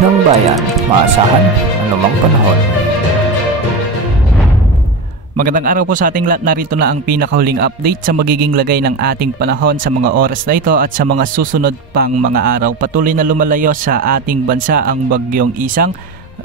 ng bayan, maasahan anumang panahon. Magandang araw po sa ating lahat. Narito na ang pinakahuling update sa magiging lagay ng ating panahon sa mga oras na ito at sa mga susunod pang mga araw. Patuloy na lumalayo sa ating bansa ang bagyong Isang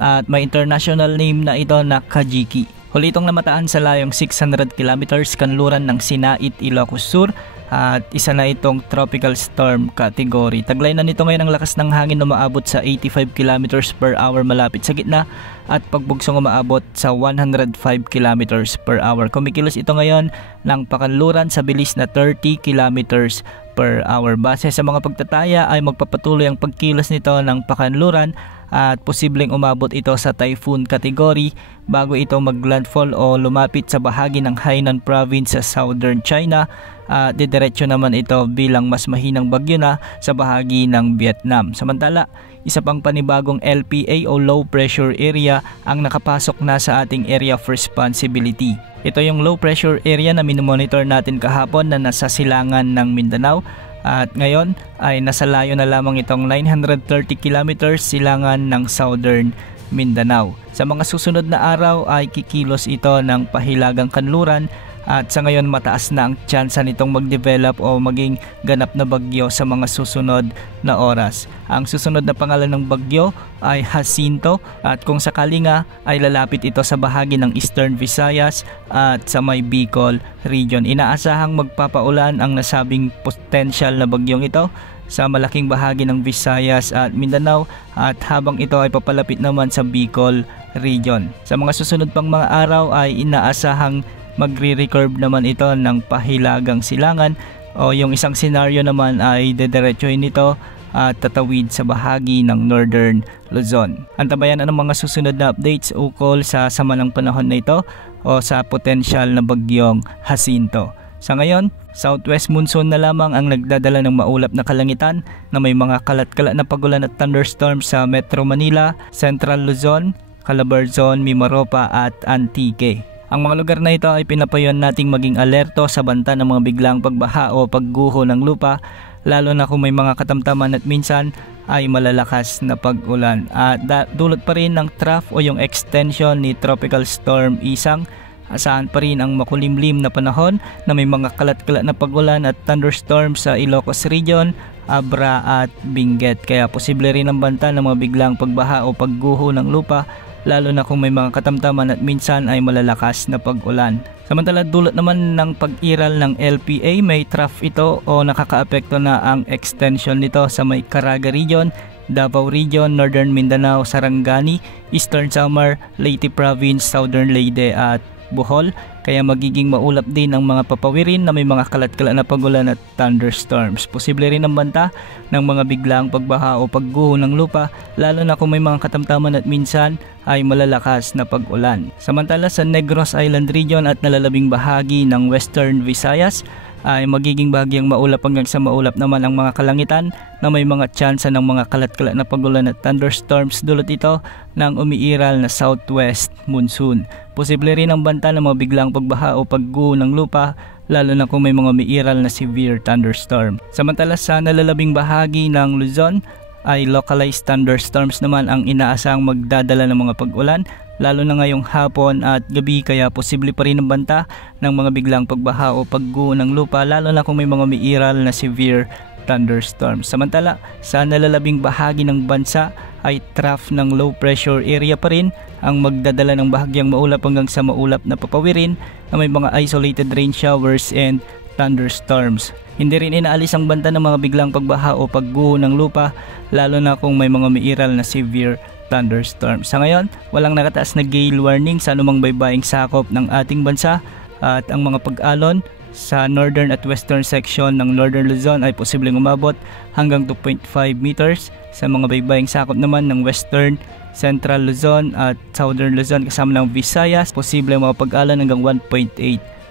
at may international name na ito na Kajiki. Huli itong namataan sa layong 600 kilometers kanluran ng Sinait, Ilocos Sur at isa na itong tropical storm category. Taglay na nito ngayon ang lakas ng hangin na umaabot sa 85 kilometers per hour malapit sa gitna at pagbugsong umaabot sa 105 kilometers per hour. Kumikilos ito ngayon ng pakanluran sa bilis na 30 kilometers per hour. Base sa mga pagtataya ay magpapatuloy ang pagkilos nito ng pakanluran at posibleng umabot ito sa typhoon category bago ito maglandfall o lumapit sa bahagi ng Hainan province sa southern China at didiretso naman ito bilang mas mahinang bagyo na sa bahagi ng Vietnam. Samantala, isa pang panibagong LPA o low pressure area ang nakapasok na sa ating area of responsibility. Ito yung low pressure area na minomonitor natin kahapon na nasa silangan ng Mindanao. At ngayon ay nasa layo na lamang itong 930 kilometers silangan ng southern Mindanao. Sa mga susunod na araw ay kikilos ito ng pahilagang kanluran at sa ngayon mataas na ang tsansa nitong mag-develop o maging ganap na bagyo sa mga susunod na oras. Ang susunod na pangalan ng bagyo ay Jacinto at kung sakali nga ay lalapit ito sa bahagi ng Eastern Visayas at sa may Bicol region. Inaasahang magpapaulan ang nasabing potential na bagyong ito sa malaking bahagi ng Visayas at Mindanao at habang ito ay papalapit naman sa Bicol region. Sa mga susunod pang mga araw ay inaasahang magre-recurve naman ito ng pahilagang silangan o yung isang senaryo naman ay dediretsuhin nito at tatawid sa bahagi ng Northern Luzon. Antabayan ang mga susunod na updates ukol sa sama ng panahon na ito o sa potensyal na bagyong Jacinto. Sa ngayon, southwest monsoon na lamang ang nagdadala ng maulap na kalangitan na may mga kalat-kalat na pagulan at thunderstorms sa Metro Manila, Central Luzon, Calabarzon, Mimaropa at Antique. Ang mga lugar na ito ay pinapayon nating maging alerto sa banta ng mga biglang pagbaha o pagguho ng lupa lalo na kung may mga katamtaman at minsan ay malalakas na pag-ulan. At dulot pa rin ng trough o yung extension ni Tropical Storm Isang. Asahan pa rin ang makulimlim na panahon na may mga kalat-kalat na pag-ulan at thunderstorms sa Ilocos Region, Abra at Benguet. Kaya posible rin ang banta ng mga biglang pagbaha o pagguho ng lupa lalo na kung may mga katamtaman at minsan ay malalakas na pag-ulan. Samantala dulot naman ng pag-iral ng LPA, may trough ito o nakakaapekto na ang extension nito sa may Caraga Region, Davao Region, Northern Mindanao, Sarangani, Eastern Samar, Leyte Province, Southern Leyte at Bohol. Kaya magiging maulap din ang mga papawirin na may mga kalat-kalat na pagulan at thunderstorms. Posible rin ang banta ng mga biglang pagbaha o pagguho ng lupa lalo na kung may mga katamtaman at minsan ay malalakas na pag-ulan. Samantala sa Negros Island Region at nalalabing bahagi ng Western Visayas ay magiging bahagyang maulap hanggang sa maulap naman ang mga kalangitan na may mga tsansa ng mga kalat-kalat na pagulan at thunderstorms dulot ito ng umiiral na southwest monsoon. Posible rin ang banta ng mga biglang pagbaha o pagguho ng lupa lalo na kung may mga umiiral na severe thunderstorm. Samantala sa nalalabing bahagi ng Luzon ay localized thunderstorms naman ang inaasahang magdadala ng mga pag-ulan lalo na ngayong hapon at gabi kaya posible pa rin ang banta ng mga biglang pagbaha o pagguho ng lupa lalo na kung may mga umiiral na severe thunderstorms. Samantala sa nalalabing bahagi ng bansa ay trough ng low pressure area pa rin ang magdadala ng bahagyang maulap hanggang sa maulap na papawirin na may mga isolated rain showers and thunderstorms. Hindi rin inaalis ang banta ng mga biglang pagbaha o pagguho ng lupa lalo na kung may mga umiiral na severe thunderstorms. Sa ngayon, walang nakataas na gale warning sa anumang baybaying sakop ng ating bansa at ang mga pag-alon sa northern at western section ng Northern Luzon ay posibleng umabot hanggang 2.5 meters. Sa mga baybaying sakop naman ng western, central Luzon at southern Luzon kasama ng Visayas, posibleng mga pag-alon hanggang 1.8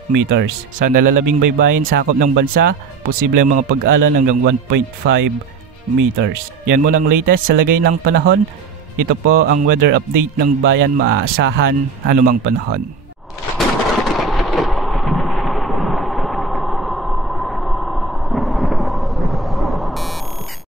meters. Sa nalalabing baybayin sakop ng bansa, posibleng mga pag-alon hanggang 1.5 meters. Yan muna ang latest sa lagay ng panahon. Ito po ang weather update ng bayan, maaasahan anumang panahon.